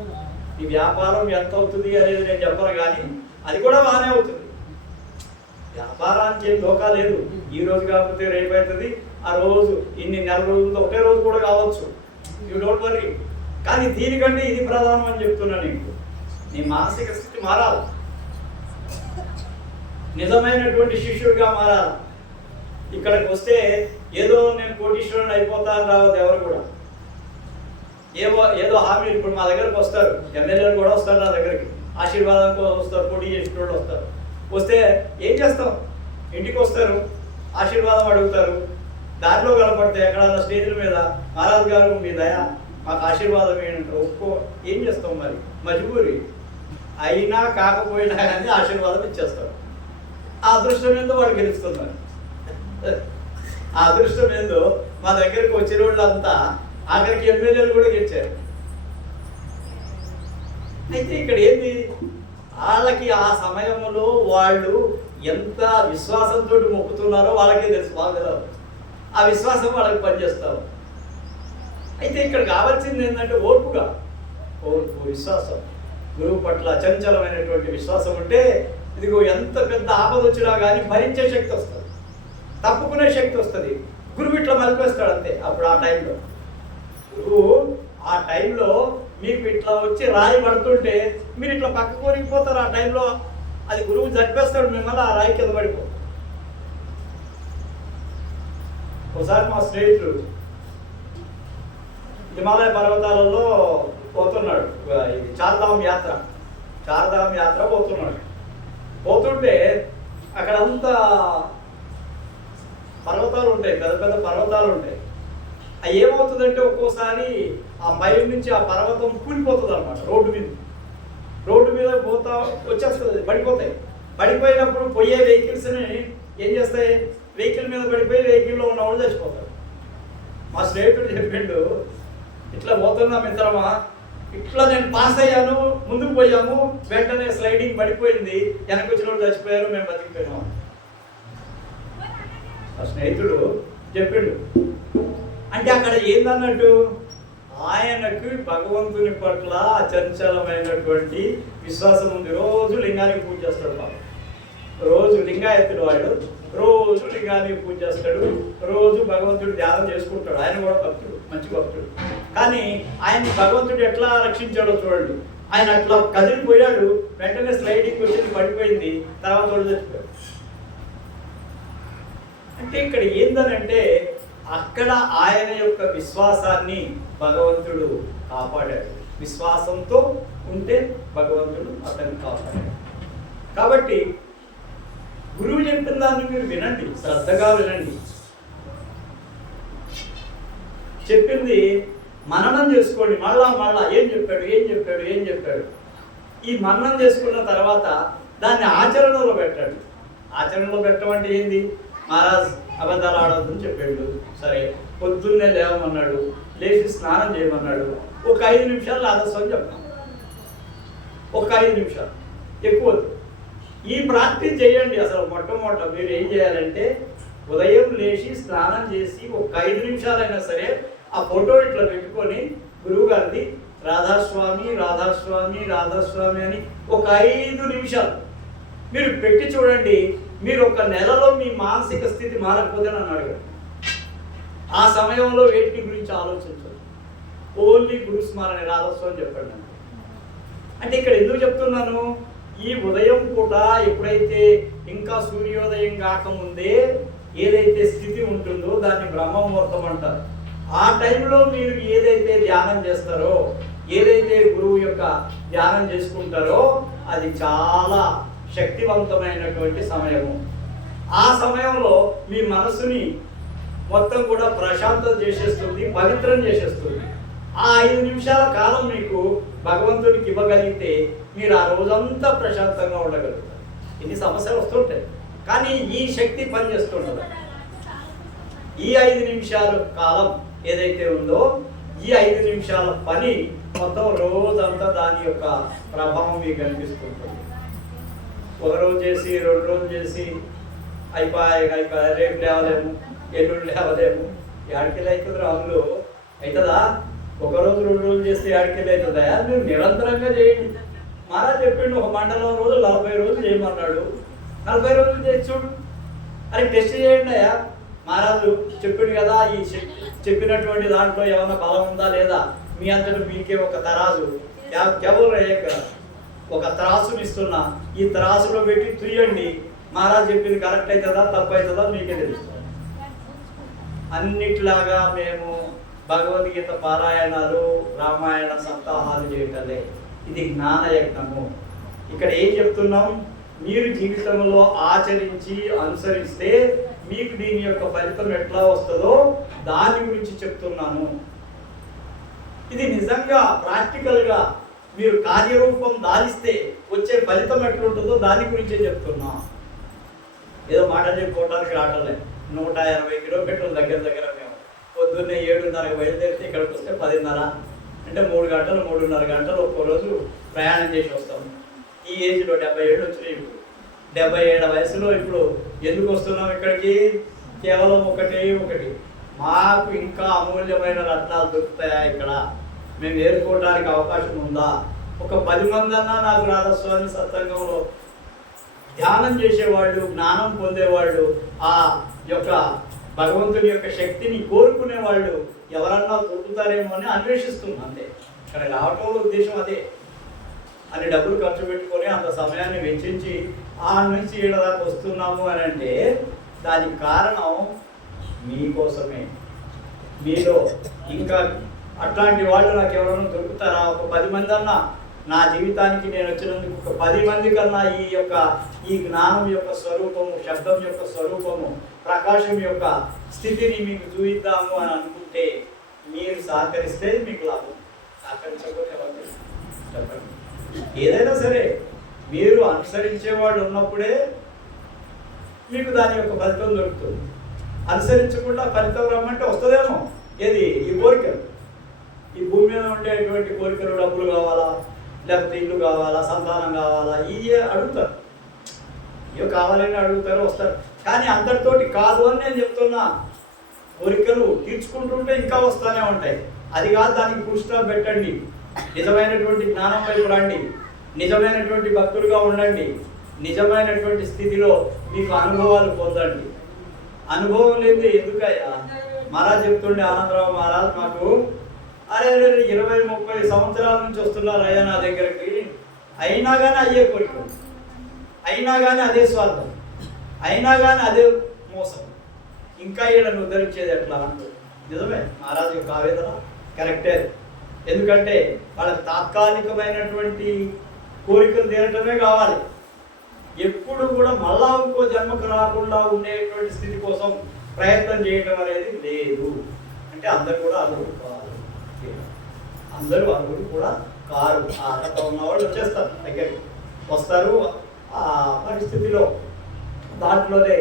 నీ వ్యాపారం ఎంత అవుతుంది అనేది నేను చెప్పను, కానీ అది కూడా బాగానే అవుతుంది. వ్యాపారానికి ఏం ధోకా లేదు. ఈ రోజు కాకపోతే రేపు అవుతుంది, ఆ రోజు ఇన్ని నెల రోజులతో ఒకే రోజు కూడా కావచ్చు. You don't worry. కానీ దీనికంటే ఇది ప్రధానం అని చెప్తున్నా నీకు. నీ మానసిక స్థితి మారాలి, నిజమైనటువంటి శిష్యుడిగా మారాలి. ఇక్కడికి వస్తే ఏదో నేను కోటీశ్వరుని అయిపోతాను రావద్దు ఎవరు కూడా. ఏదో హామీ. ఇప్పుడు మా దగ్గరకు వస్తారు ఎమ్మెల్యేలు కూడా వస్తారు నా దగ్గరికి, ఆశీర్వాదం కోసం వస్తారు, పోటీ చేసిన వాళ్ళు వస్తారు. వస్తే ఏం చేస్తాం? ఇంటికి వస్తారు, ఆశీర్వాదం అడుగుతారు. దారిలో కనపడితే ఎక్కడన్నా స్టేజ్ల మీద మహారాజ్ గారు మీ దయ మాకు ఆశీర్వాదం ఏంటంటే ఒప్పుకో, ఏం చేస్తాం మరి, మజబూరి అయినా కాకపోయినా కానీ ఆశీర్వాదం ఇచ్చేస్తాం. ఆ అదృష్టం ఏందో వాడు గెలుస్తున్నారు. ఆ అదృష్టం ఏందో మా దగ్గరికి వచ్చిన వాళ్ళంతా ఆఖరికి ఎమ్మెల్యేలు కూడా గెలిచారు. అయితే ఇక్కడ ఏంది, వాళ్ళకి ఆ సమయంలో వాళ్ళు ఎంత విశ్వాసంతో మొక్కుతున్నారో వాళ్ళకే తెలుసు, బాగా ఆ విశ్వాసం వాళ్ళకి పనిచేస్తారు. అయితే ఇక్కడ కావాల్సింది ఏంటంటే ఓర్పు, విశ్వాసం. గురువు పట్ల అచంచలమైనటువంటి విశ్వాసం ఉంటే ఇదిగో ఎంత పెద్ద ఆపద వచ్చినా కానీ భరించే శక్తి వస్తుంది, తప్పుకునే శక్తి వస్తుంది. గురువు ఇట్లా మలిపేస్తాడు అంతే. అప్పుడు ఆ టైంలో గురువు ఆ టైంలో మీకు ఇట్లా వచ్చి రాయి పడుతుంటే మీరు ఇట్లా పక్క కోరికిపోతారు. ఆ టైంలో అది గురువు జరిపేస్తాడు మిమ్మల్ని, ఆ రాయి కింద పడిపోతారు. ఒకసారి మా స్నేహితుడు హిమాలయ పర్వతాలలో పోతున్నాడు, ఇది చార్ధామ్ యాత్ర పోతున్నాడు. పోతుంటే అక్కడంతా పర్వతాలు ఉంటాయి, పెద్ద పెద్ద పర్వతాలు ఉంటాయి. అవి ఏమవుతుందంటే ఒక్కోసారి ఆ పైన నుంచి ఆ పర్వతం కూలిపోతుంది అన్నమాట. రోడ్డు మీద పోతా వచ్చేస్తుంది, పడిపోయినప్పుడు పోయే వెహికల్స్ని ఏం చేస్తాయి, వెహికల్ మీద పడిపోయి వెహికల్లో ఉన్నవాళ్ళు చచ్చిపోతారు. మా స్నేహితుడు చెప్పిండు, ఇట్లా పోతున్నాం మిత్రమా, ఇట్లా నేను పాస్ అయ్యాను, ముందుకు పోయాము, వెంటనే స్లైడింగ్ పడిపోయింది, వెనక వచ్చిన వాళ్ళు చచ్చిపోయారు, మేము బతికిపోయినాము. ఆ స్నేహితుడు చెప్పిండు. అంటే అక్కడ ఏందన్నట్టు, ఆయనకు భగవంతుని పట్ల అచంచలమైనటువంటి విశ్వాసం ఉంది. రోజు లింగానికి పూజ చేస్తాడు బాబు, రోజు లింగాయత్తుడు వాడు, రోజు లింగానికి పూజ చేస్తాడు, రోజు భగవంతుడు ధ్యానం చేసుకుంటాడు. ఆయన కూడా భక్తుడు, మంచి భక్తుడు. కానీ ఆయన భగవంతుడు ఎట్లా రక్షించాడో చూడండి. ఆయన అట్లా కదిలిపోయాడు, వెంటనే స్లైడింగ్ వచ్చి పడిపోయింది, తర్వాత వాడు చచ్చిపోయాడు. అంటే ఇక్కడ ఏందనంటే అక్కడ ఆయన యొక్క విశ్వాసాన్ని భగవంతుడు కాపాడాడు. విశ్వాసంతో ఉంటే భగవంతుడు అతన్ని కాపాడాడు. కాబట్టి గురువు చెప్పిన దాన్ని మీరు వినండి, శ్రద్ధగా వినండి. చెప్పింది మననం చేసుకోండి, మళ్ళా ఏం చెప్పాడు. ఈ మననం చేసుకున్న తర్వాత దాన్ని ఆచరణలో పెట్టండి. ఆచరణలో పెట్టమంటే ఏంది, మహారాజ్ అబద్ధాలు ఆడొద్దని చెప్పాడు, సరే. పొద్దున్నే లేవమన్నాడు, లేచి స్నానం చేయమన్నాడు, ఒక 5 నిమిషాలు ఆదర్శం చెప్తాం, ఒక 5 నిమిషాలు, ఎక్కువ. ఈ ప్రాక్టీస్ చేయండి. అసలు మొట్టమొదట మీరు ఏం చేయాలంటే ఉదయం లేచి స్నానం చేసి ఒక 5 నిమిషాలైనా సరే ఆ ఫోటో ఇట్లా పెట్టుకొని గురువు గారిది రాధాస్వామి అని ఒక 5 నిమిషాలు మీరు పెట్టి చూడండి. మీరు ఒక నెలలో మీ మానసిక స్థితి మారకపోతే నన్ను అడగండి. ఆ సమయంలో వేటి గురించి ఆలోచించదు, ఓన్లీ గురు స్మరణ రాధాస్వామి చెప్పండి. అంటే ఇక్కడ ఎందుకు చెప్తున్నాను, ఈ ఉదయం పూట ఎప్పుడైతే ఇంకా సూర్యోదయం కాకముందే ఏదైతే స్థితి ఉంటుందో దాన్ని బ్రహ్మముహూర్తం అంటారు. ఆ టైంలో మీరు ఏదైతే ధ్యానం చేస్తారో, ఏదైతే గురువు యొక్క ధ్యానం చేసుకుంటారో అది చాలా శక్తివంతమైనటువంటి సమయము. ఆ సమయంలో మీ మనసుని మొత్తం కూడా ప్రశాంతత చేసేస్తుంది, పవిత్రం చేసేస్తుంది. ఆ 5 నిమిషాల కాలం మీకు భగవంతుడికి ఇవ్వగలిగితే మీరు ఆ రోజంతా ప్రశాంతంగా ఉండగలుగుతారు. ఇన్ని సమస్యలు వస్తుంటాయి, కానీ ఈ శక్తి పనిచేస్తుంటుంది. ఈ 5 నిమిషాల కాలం ఏదైతే ఉందో, ఈ 5 నిమిషాల పని మొత్తం రోజంతా దాని యొక్క ప్రభావం మీకు కనిపిస్తుంటుంది. ఒక రోజు చేసి 2 రోజులు చేసి అయిపోయి రేపు లేవలేము, ఎల్లుండి లేవలేము, ఏడికెళ్ళి అవుతుంది రాములు అవుతుందా? ఒక రోజు 2 రోజులు చేస్తే ఏడికెళ్ళి అవుతుందా? మీరు నిరంతరంగా చేయండి. మహారాజ్ చెప్పిండు, ఒక మండలం రోజు 40 రోజులు చేయమన్నాడు, 40 రోజులు చేసి చూడు. అది టెస్ట్ చేయండి అయ్యా. మహారాజు చెప్పిండు కదా, ఈ చెప్పినటువంటి దాంట్లో ఏమైనా బలం ఉందా లేదా, మీ అంతటా మీకే ఒక తరాజు ఒక త్రాసుని ఇస్తున్నా, ఈ త్రాసులో పెట్టి తుయ్యండి. మహారాజు చెప్పింది కరెక్ట్ అవుతుందా తప్పు అవుతుందా మీకే తెలుస్తుంది. అన్నిట్లాగా మేము భగవద్గీత పారాయణాలు, రామాయణ సప్తాహాలు చేయటలే, ఇది జ్ఞానయజ్ఞము. ఇక్కడ ఏం చెప్తున్నాం, మీరు జీవితంలో ఆచరించి అనుసరిస్తే మీకు దీని యొక్క ఫలితం ఎట్లా వస్తుందో దాని గురించి చెప్తున్నాను. ఇది నిజంగా ప్రాక్టికల్గా మీరు కార్యరూపం దాలిస్తే వచ్చే ఫలితం ఎట్లుంటుందో దాని గురించే చెప్తున్నా. ఏదో మాట చెప్పుకోవడానికి రావట్లే. 180 కిలోమీటర్ల దగ్గర మేము పొద్దున్నే 7:30 బయలుదేరితే ఇక్కడికి వస్తే 10:30 అంటే 3 గంటలు 3:30 గంటలు ఒక్కో రోజు ప్రయాణం చేసి వస్తాము. ఈ ఏజ్లో 70 ఏళ్ళు వచ్చినాయి. ఇప్పుడు 77 వయసులో ఇప్పుడు ఎందుకు వస్తున్నాం ఇక్కడికి? కేవలం ఒకటి మాకు ఇంకా అమూల్యమైన రత్నాలు దొరుకుతాయా ఇక్కడ? మేము ఏరుకోవడానికి అవకాశం ఉందా? ఒక 10 మంది అన్నా నాకు రాధాస్వామి సత్సంగంలో ధ్యానం చేసేవాళ్ళు, జ్ఞానం పొందేవాళ్ళు, ఆ యొక్క భగవంతుని యొక్క శక్తిని కోరుకునే వాళ్ళు ఎవరన్నా దొరుకుతారేమో అని అన్వేషిస్తుంది. అంతే. ఇక్కడ రావటంలో ఉద్దేశం అదే. అని డబ్బులు ఖర్చు పెట్టుకొని అంత సమయాన్ని వెచ్చించి ఆ నుంచి ఈడ దాకా వస్తున్నాము అని అంటే దానికి కారణం మీకోసమే. మీలో ఇంకా అట్లాంటి వాళ్ళు నాకు ఎవరైనా దొరుకుతారా? ఒక 10 మంది అన్నా నా జీవితానికి నేను వచ్చినందుకు ఒక 10 మంది కన్నా ఈ జ్ఞానం యొక్క స్వరూపము, శబ్దం యొక్క స్వరూపము, ప్రకాశం యొక్క స్థితిని మీకు చూపిద్దాము అని అనుకుంటే మీరు సహకరిస్తే మీకు లాభం. సహకరించకపోతే చెప్పండి. ఏదైనా సరే మీరు అనుసరించే వాళ్ళు ఉన్నప్పుడే మీకు దాని యొక్క ఫలితం దొరుకుతుంది. అనుసరించకుండా ఫలితం రమ్మంటే వస్తుందేమో. ఏది? ఈ కోరికలు, ఈ భూమి మీద ఉండేటువంటి కోరికలు, డబ్బులు కావాలా, లేకపోతే ఇల్లు కావాలా, సంతానం కావాలా, ఇవే అడుగుతారు. ఇవి కావాలని అడుగుతారు, వస్తారు. కానీ అందరితోటి కాదు అని నేను చెప్తున్నా. కోరికలు తీర్చుకుంటుంటే ఇంకా వస్తూనే ఉంటాయి. అది కాదు, దానికి ఫుల్ స్టాప్ పెట్టండి. నిజమైనటువంటి జ్ఞానం వైపు రండి, నిజమైనటువంటి భక్తులుగా ఉండండి, నిజమైనటువంటి స్థితిలో మీకు అనుభవాలు పొందండి. అనుభవం లేదు ఎందుకయ్యా? మహారాజ్ చెప్తుండే, ఆనందరావు మహారాజ్ మాకు, అరే 20-30 సంవత్సరాల నుంచి వస్తున్నారు అయ్యా నా దగ్గరికి, అయినా కానీ అయ్యే కోరికలు, అయినా కానీ అదే స్వార్థం, అయినా కానీ అదే మోసం, ఇంకా వీళ్ళని ఉద్ధరించేది ఎట్లా అంటూ. నిజమే, మహారాజు యొక్క ఆవేదన కరెక్టే. ఎందుకంటే వాళ్ళకి తాత్కాలికమైనటువంటి కోరికలు తీరటమే కావాలి. ఎప్పుడు కూడా మళ్ళా ఇంకో జన్మకు రాకుండా ఉండేటువంటి స్థితి కోసం ప్రయత్నం చేయటం అనేది లేదు. అంటే అందరు కూడా అర్హులు కాదు, అందరూ అర్హులు కూడా కారు. అర్హత ఉన్నవాళ్ళు వచ్చేస్తారు, దగ్గరికి వస్తారు. ఆ పరిస్థితిలో దాంట్లోనే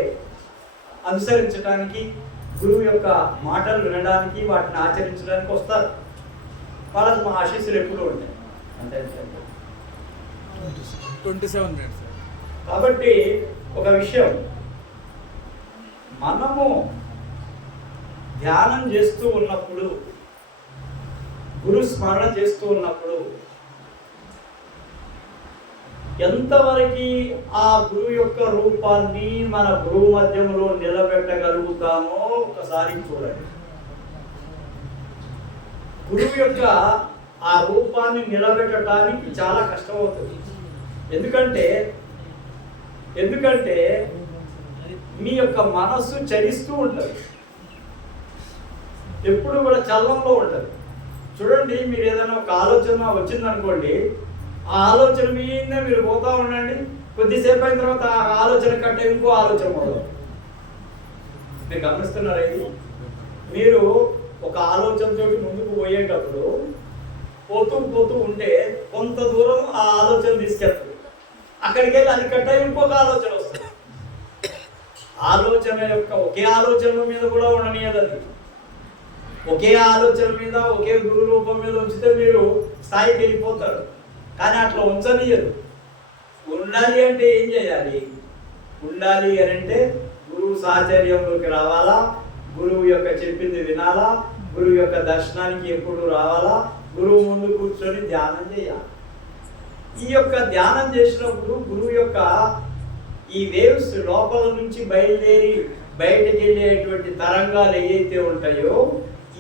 అనుసరించడానికి, గురువు యొక్క మాటలు వినడానికి, వాటిని ఆచరించడానికి వస్తారు. వాళ్ళకి మా ఆశీస్సులు ఎప్పుడు ఉంటాయి. అంతే. 27 minutes. కాబట్టి ఒక విషయం, మనము ధ్యానం చేస్తూ ఉన్నప్పుడు, గురు స్మరణ చేస్తూ ఉన్నప్పుడు ఎంతవరకు ఆ గురువు యొక్క రూపాన్ని మన గురువు మధ్యంలో నిలబెట్టగలుగుతామో ఒకసారి చూడండి. గురువు యొక్క ఆ రూపాన్ని నిలబెట్టడానికి చాలా కష్టమవుతుంది. ఎందుకంటే మీ యొక్క మనస్సు చలిస్తూ ఉంటుంది, ఎప్పుడు కూడా చలనంలో ఉంటుంది. చూడండి, మీరు ఏదైనా ఒక ఆలోచన వచ్చిందనుకోండి, ఆ ఆలోచన మీదనే మీరు పోతా ఉండండి. కొద్దిసేపు అయిన తర్వాత ఆ ఆలోచన కంటే ఇంకో ఆలోచన మొదలు. మీరు గమనిస్తున్నారా? ఇది మీరు ఒక ఆలోచనతో ముందుకు పోయేటప్పుడు పోతూ ఉంటే కొంత దూరం ఆ ఆలోచన తీసుకెళ్తుంది. అక్కడికి వెళ్ళి అది కట్ట ఇంకొక ఆలోచన వస్తుంది. ఆలోచన యొక్క ఒకే ఆలోచన మీద కూడా ఉండనియదు. అది ఒకే ఆలోచన మీద, ఒకే గురు రూపం మీద ఉంచితే మీరు స్థాయికి వెళ్ళిపోతారు. కానీ అట్లా ఉంచనియదు. ఉండాలి అంటే ఏం చేయాలి? ఉండాలి అని అంటే గురువు సాహచర్యంలోకి రావాలా, గురువు యొక్క చెప్పింది వినాలా, గురువు యొక్క దర్శనానికి ఎప్పుడు రావాలా, గురువు ముందు కూర్చొని ధ్యానం చేయాలి. ఈ యొక్క ధ్యానం చేసినప్పుడు గురువు యొక్క ఈ వేవ్స్ లోపల నుంచి బయలుదేరి బయటకు వెళ్ళేటువంటి తరంగాలు ఏవైతే ఉంటాయో,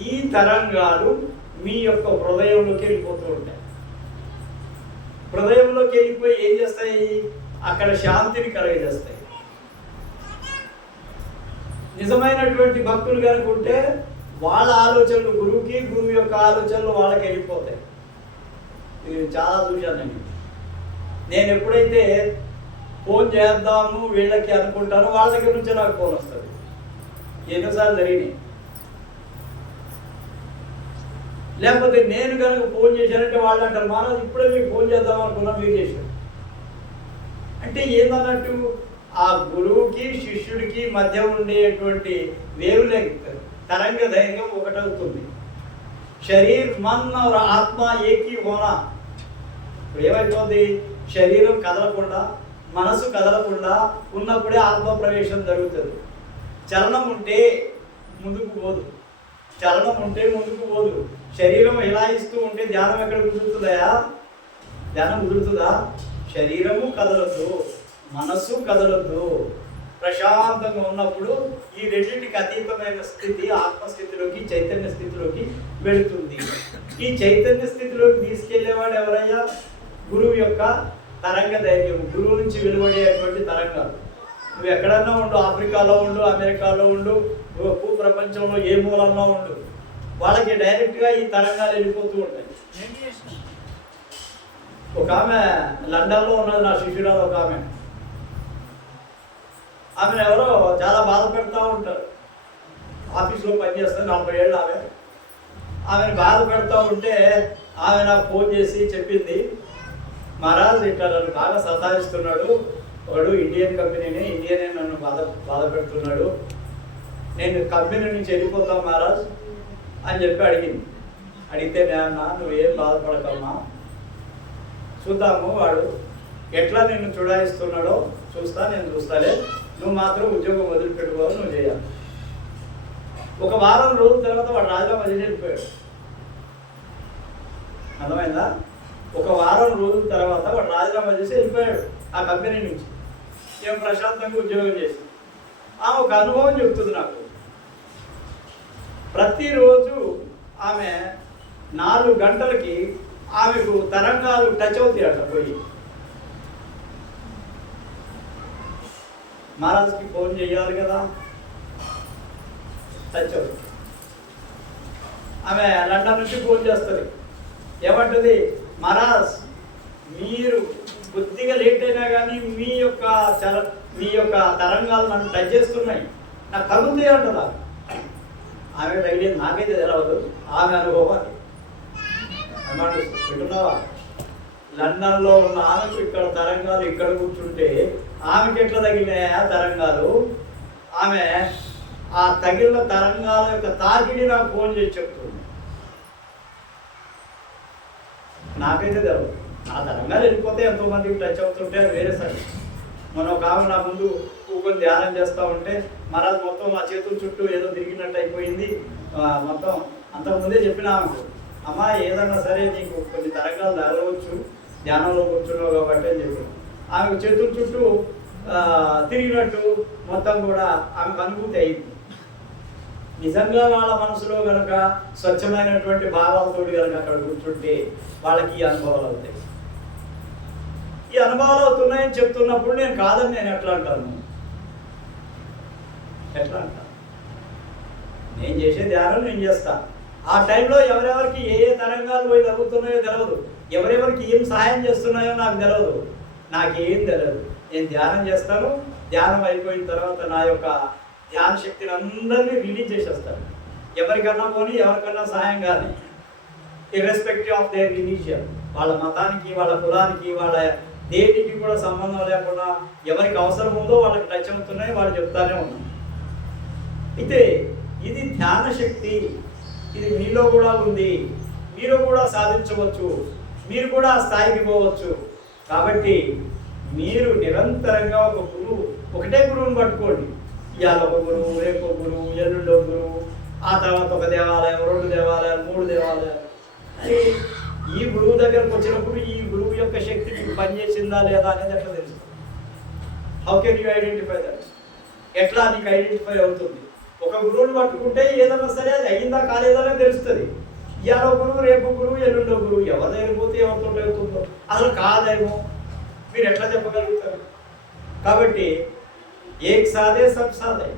ఈ తరంగాలు మీ యొక్క హృదయంలోకి వెళ్ళిపోతూ ఉంటాయి. హృదయంలోకి వెళ్ళిపోయి ఏం చేస్తాయి? అక్కడ శాంతిని కలుగజేస్తాయి. నిజమైనటువంటి భక్తులు కనుక ఉంటే వాళ్ళ ఆలోచనలు గురువుకి, గురువు యొక్క ఆలోచనలు వాళ్ళకి వెళ్ళిపోతాయి. ఇది చాలా చూశాను నేను. ఎప్పుడైతే ఫోన్ చేద్దాము వీళ్ళకి అనుకుంటానో వాళ్ళ దగ్గర నుంచే నాకు ఫోన్ వస్తుంది. ఎన్నోసార్లు జరిగినాయి. లేకపోతే నేను కనుక ఫోన్ చేశానంటే వాళ్ళు అంటారు మహారాజ్ ఇప్పుడే మీకు ఫోన్ చేద్దాం అనుకున్నా మీరు చేశారు. అంటే ఏందన్నట్టు ఆ గురువుకి శిష్యుడికి మధ్య ఉండేటువంటి వేరులెంగ్త్ తరంగ ధైర్యం ఒకటవుతుంది. శరీర్ మన్ और ఆత్మ ఏకీ హోనా. ఇప్పుడు ఏమైపోతుంది, శరీరం కదలకుండా మనసు కదలకుండా ఉన్నప్పుడే ఆత్మ ప్రవేశం జరుగుతుంది. చలనం ఉంటే ముందుకు పోదు, చలనం ఉంటే ముందుకు పోదు. శరీరం ఎలా ఇస్తూ ఉంటే ధ్యానం ఎక్కడ కుదురుతుందా? ధ్యానం కుదురుతుందా? శరీరము కదలద్దు, మనస్సు కదలద్దు. ప్రశాంతంగా ఉన్నప్పుడు ఈ రెండింటికి అతీతమైన స్థితి ఆత్మస్థితిలోకి చైతన్య స్థితిలోకి వెళుతుంది. ఈ చైతన్య స్థితిలోకి తీసుకెళ్లేవాడు ఎవరయ్యా? గురువు యొక్క తరంగ ధైర్యం, గురువు నుంచి వెలువడేటువంటి తరంగాలు. నువ్వు ఎక్కడన్నా ఉండు, ఆఫ్రికాలో ఉండు, అమెరికాలో ఉండు, భూ ప్రపంచంలో ఏ మూలన్నా ఉండు, వాళ్ళకి డైరెక్ట్గా ఈ తరంగాలు వెళ్ళిపోతూ ఉంటాయి. ఒక ఆమె లండన్లో ఉన్నది నా శిష్యురాలు. ఒక ఆమెను ఎవరో చాలా బాధ పెడతా ఉంటారు. ఆఫీస్లో పనిచేస్తుంది, 40 ఏళ్ళు ఆమెను బాధ పెడతా ఉంటే ఆమె నాకు ఫోన్ చేసి చెప్పింది, మహారాజ్ ఇట్లా నన్ను బాగా సతాయిస్తున్నాడు, వాడు ఇండియన్ కంపెనీని, ఇండియనే నన్ను బాధ పెడుతున్నాడు, నేను కంపెనీ నుంచి వెళ్ళిపోతాం మహారాజ్ అని చెప్పి అడిగింది. అడిగితే నేనన్నా నువ్వేం బాధపడకమ్మా, చూద్దాము వాడు ఎట్లా నిన్ను చూడాయిస్తున్నాడో నేను చూస్తాలే, నువ్వు మాత్రం ఉద్యోగం వదిలిపెట్టుకోవాలి, నువ్వు చేయాలి. ఒక వారం రోజుల తర్వాత వాడు రాజీనామా చేసి వెళ్ళిపోయాడు. అర్థమైందా? ఒక వారం రోజుల తర్వాత వాడు రాజీనామా చేసి వెళ్ళిపోయాడు ఆ కంపెనీ నుంచి. ఏం ప్రశాంతంగా ఉద్యోగం చేసి ఆమె ఒక అనుభవం చెప్తుంది నాకు. ప్రతిరోజు ఆమె 4 గంటలకి ఆమెకు తరంగాలు టచ్ అవుతాయి అట్లా పోయి. మహారాజ్కి ఫోన్ చేయాలి కదా, టచ్ అవుతుంది. ఆమె లండన్ నుంచి ఫోన్ చేస్తుంది. ఏమంటుంది, మహారాజ్ మీరు కొద్దిగా లేట్ అయినా కానీ మీ యొక్క తరంగాలు నన్ను టచ్ చేస్తున్నాయి, నాకు తగ్గుతాయి అంటుందా. ఆమె తగిలేదు, నాకైతే తెలవదు, ఆమె అనుభవాన్ని పెట్టున్నావా. లండన్లో ఉన్న ఆమెకు ఇక్కడ తరంగాలు ఇక్కడ కూర్చుంటే ఆమెకి ఎట్లా తగిలినాయా తరంగాలు? ఆమె ఆ తగిలిన తరంగాల యొక్క తాకిడి నాకు ఫోన్ చేసి చెప్తుంది. నాకైతే తెలవదు. ఆ తరంగాలు వెళ్ళిపోతే ఎంతోమందికి టచ్ అవుతుంటే అది వేరే సరే. మనం ఒక ఆమె నా ముందు కూకొని ధ్యానం చేస్తూ ఉంటే మహారాజ్ మొత్తం ఆ చేతుల చుట్టూ ఏదో తిరిగినట్టు అయిపోయింది. మొత్తం అంతకుముందే చెప్పిన ఆమెకు, అమ్మా ఏదన్నా సరే నీకు కొన్ని తరంగాలు తగలవచ్చు, ధ్యానంలో కూర్చున్నావు కాబట్టి అని చెప్పి ఆమెకు చేతుల చుట్టూ తిరిగినట్టు మొత్తం కూడా ఆమెకు అనుభూతి అయింది. నిజంగా వాళ్ళ మనసులో కనుక స్వచ్ఛమైనటువంటి భావాలతో కనుక అక్కడ కూర్చుంటే వాళ్ళకి ఈ అనుభవాలు అవుతాయి. ఈ అనుభవాలు అవుతున్నాయని చెప్తున్నప్పుడు నేను కాదని నేను ఎట్లా అంటాను? నేను చేసే ధ్యానం నేను చేస్తా. ఆ టైంలో ఎవరెవరికి ఏ తరంగాలు పోయి తగ్గుతున్నాయో తెలియదు, ఎవరెవరికి ఏం సహాయం చేస్తున్నాయో నాకు తెలియదు, నాకేం తెలియదు. నేను ధ్యానం చేస్తాను. ధ్యానం అయిపోయిన తర్వాత నా యొక్క ధ్యాన శక్తిని అందరినీ రిలీజ్ చేసేస్తాను. ఎవరికన్నా పోనీ, ఎవరికన్నా సహాయం కానీ, ఇర్రెస్పెక్టివ్ ఆఫ్ దేర్ రిలీజియన్, వాళ్ళ మతానికి, వాళ్ళ కులానికి, వాళ్ళ దేనికి కూడా సంబంధం లేకుండా ఎవరికి అవసరం ఉందో వాళ్ళకి టచ్ అవుతున్నాయి, వాళ్ళు చెప్తానే ఉన్నాం. అయితే ఇది ధ్యాన శక్తి, ఇది మీలో కూడా ఉంది, మీరు కూడా సాధించవచ్చు, మీరు కూడా ఆ స్థాయికి పోవచ్చు. కాబట్టి మీరు నిరంతరంగా ఒక గురువు, ఒకటే గురువుని పట్టుకోండి. ఇవాళ ఒక గురువు, రేపు ఒక గురువు, ఎల్లుండో గురువు, ఆ తర్వాత ఒక దేవాలయం, 2 దేవాలయాలు, 3 దేవాలయాలు. అని ఈ గురువు దగ్గరకు వచ్చినప్పుడు ఈ గురువు యొక్క శక్తి మీకు పనిచేసిందా లేదా అనేది ఎట్లా తెలుస్తుంది? How can you identify that? ఎట్లా నీకు ఐడెంటిఫై అవుతుంది? ఒక గురువుని పట్టుకుంటే ఏదైనా సరే అది అయ్యిందా కాలేదనే తెలుస్తుంది. ఇవాళ గురువు, రేపు గురువు, ఎల్లుండో గురువు, ఎవరి దగ్గర పోతే ఎవరితో అవుతుందో అసలు కాదేమో మీరు ఎట్లా చెప్పగలుగుతారు? కాబట్టి ఏక్ సాధే సబ్ సాధే.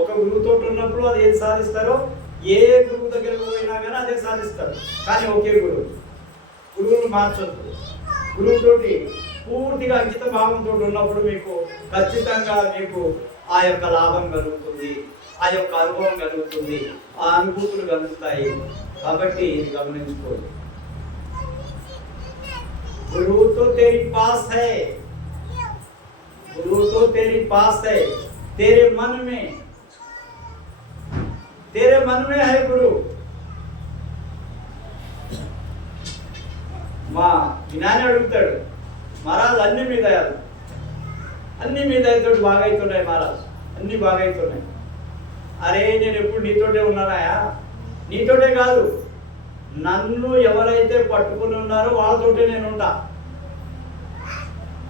ఒక గురువుతో ఉన్నప్పుడు అది ఏది సాధిస్తారో, ఏ గురువు దగ్గరకు పోయినా కానీ అదే సాధిస్తారు. కానీ ఒకే గురువును మార్చొద్దు. గురువుతోటి పూర్తిగా అంకిత భావంతో ఉన్నప్పుడు మీకు ఖచ్చితంగా మీకు ఆ యొక్క లాభం కలుగుతుంది, ఆ యొక్క అనుభవం కలుగుతుంది, ఆ అనుభూతులు కలుగుతాయి. కాబట్టి గమనించుకోండి. गुरु तो तेरी पास है, गुरु तो तेरी पास है, तेरे मन में है गुरु. మా జ్ఞాని అడుగుతాడు, మహారాజ్ అన్ని మీ దయాలు, అన్ని మీ దయతోటి బాగా అవుతున్నాయి మహారాజ్, అన్ని బాగా అవుతున్నాయి. అరే నేను ఎప్పుడు నీతోటే ఉన్నానాయా? నీతోటే కాదు, నన్ను ఎవరైతే పట్టుకుని ఉన్నారో వాళ్ళతోటే నేను ఉంటా.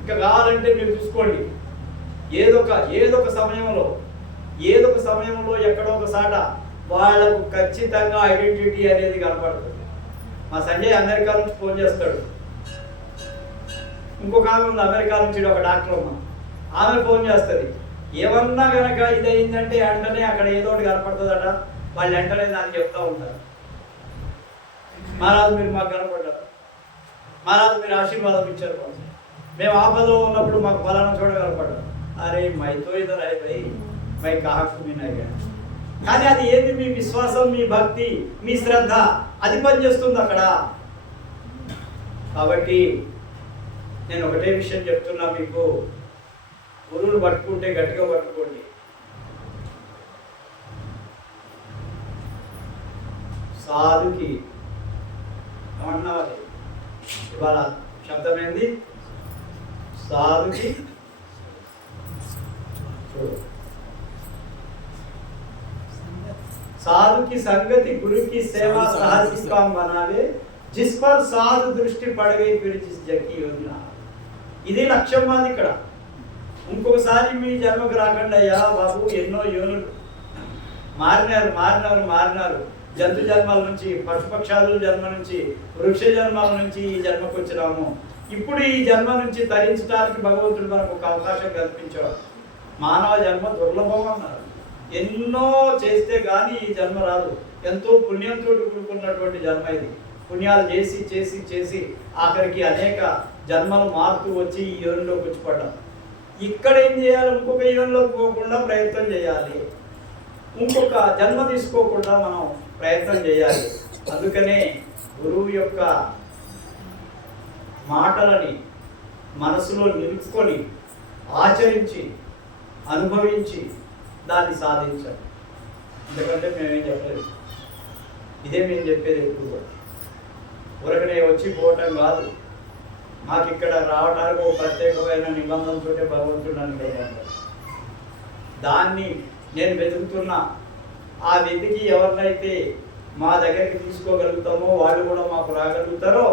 ఇంకా కావాలంటే మీరు చూసుకోండి, ఏదో ఒక సమయంలో ఎక్కడో ఒక సాట వాళ్ళకు ఖచ్చితంగా ఐడెంటిటీ అనేది కనపడుతుంది. మా సంజయ్ అమెరికా నుంచి ఫోన్ చేస్తాడు, ఇంకొక ఆమె ఉంది అమెరికా నుంచి, ఒక డాక్టర్ అమ్మ, ఆమె ఫోన్ చేస్తుంది. ఏమన్నా కనుక ఇది అయిందంటే వెంటనే అక్కడ ఏదో ఒకటి కనపడుతుందట, వాళ్ళు వెంటనే దాన్ని చెప్తూ ఉంటారు. మహారాజు మీరు మాకు కనపడ్డారు, మహారాజు మీరు ఆశీర్వాదం ఇచ్చారు, మేము ఆపదలో ఉన్నప్పుడు మాకు ఫలానా చోట కనపడ్డారు. అరే మైతో ఇద్దరు అయిపోయి మై కాకు మీనయ్యా. కానీ అది ఏంది? మీ విశ్వాసం, మీ భక్తి, మీ శ్రద్ధ, అది పనిచేస్తుంది అక్కడ. కాబట్టి నేను ఒకటే విషయం చెప్తున్నా మీకు, గురువును పట్టుకుంటే గట్టిగా పట్టుకోండి. సాధుకి ఏమన్నావాలి ఇవాళ? శబ్దం ఏంది? సాధుకి साधु की संगति गुरु की सेवा साहसी काम बनावे, जिस पर साधु दृष्टि पड़ गई फिर जिस जग की योजना. ఇది లక్ష్యం మాది ఇక్కడ. ఇంకొకసారి మీ జన్మకు రాకండి అయ్యా బాబు, ఎన్నో యోనులు మారినారు. జంతు జన్మల నుంచి, పశుపక్షాదుల జన్మ నుంచి, వృక్ష జన్మల నుంచి ఈ జన్మకు వచ్చినాము. ఇప్పుడు ఈ జన్మ నుంచి తరించడానికి భగవంతుడు మనకు ఒక అవకాశం కల్పించాడు. మానవ జన్మ దుర్లభం అన్నారు. ఎన్నో చేస్తే కానీ ఈ జన్మ రాదు. ఎంతో పుణ్యంతో కూడుకున్నటువంటి జన్మ ఇది. పుణ్యాలు చేసి చేసి చేసి ఆఖరికి అనేక జన్మలు మారుతూ వచ్చి ఈ యోనిలోకి వచ్చి పడ్డాం. ఇక్కడ ఏం చేయాలి? ఇంకొక యోనిలోకి పోకుండా ప్రయత్నం చేయాలి, ఇంకొక జన్మ తీసుకోకుండా మనం ప్రయత్నం చేయాలి. అందుకనే గురువు యొక్క మాటలని మనసులో నిలుపుకొని ఆచరించి అనుభవించి దాన్ని సాధించాలి. ఎందుకంటే మేమేం చెప్పలేదు, ఇదే మేము చెప్పేది. ఎక్కువ ఊరకనే వచ్చి పోవటం కాదు, మాకు ఇక్కడ రావడానికి ఒక ప్రత్యేకమైన నిబంధనతో భగవంతుడు నన్ను కలిగాడు. దాన్ని నేను వెతుకుతున్నా. ఆ వెతికి ఎవరినైతే మా దగ్గరికి తీసుకోగలుగుతామో వాళ్ళు కూడా మాకు రాగలుగుతారో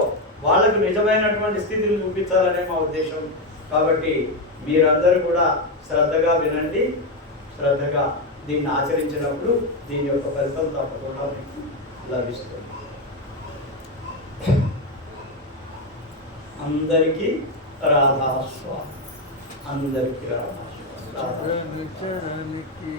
వాళ్ళకు నిజమైనటువంటి స్థితిని చూపించాలనే మా ఉద్దేశం. కాబట్టి మీరందరూ కూడా శ్రద్ధగా వినండి, శ్రద్ధగా దీన్ని ఆచరించినప్పుడు దీని యొక్క ఫలితం తప్పకుండా మీకు లభిస్తుంది. అందరికీ రాధాస్వామి, అందరికీ రాధాస్వామి.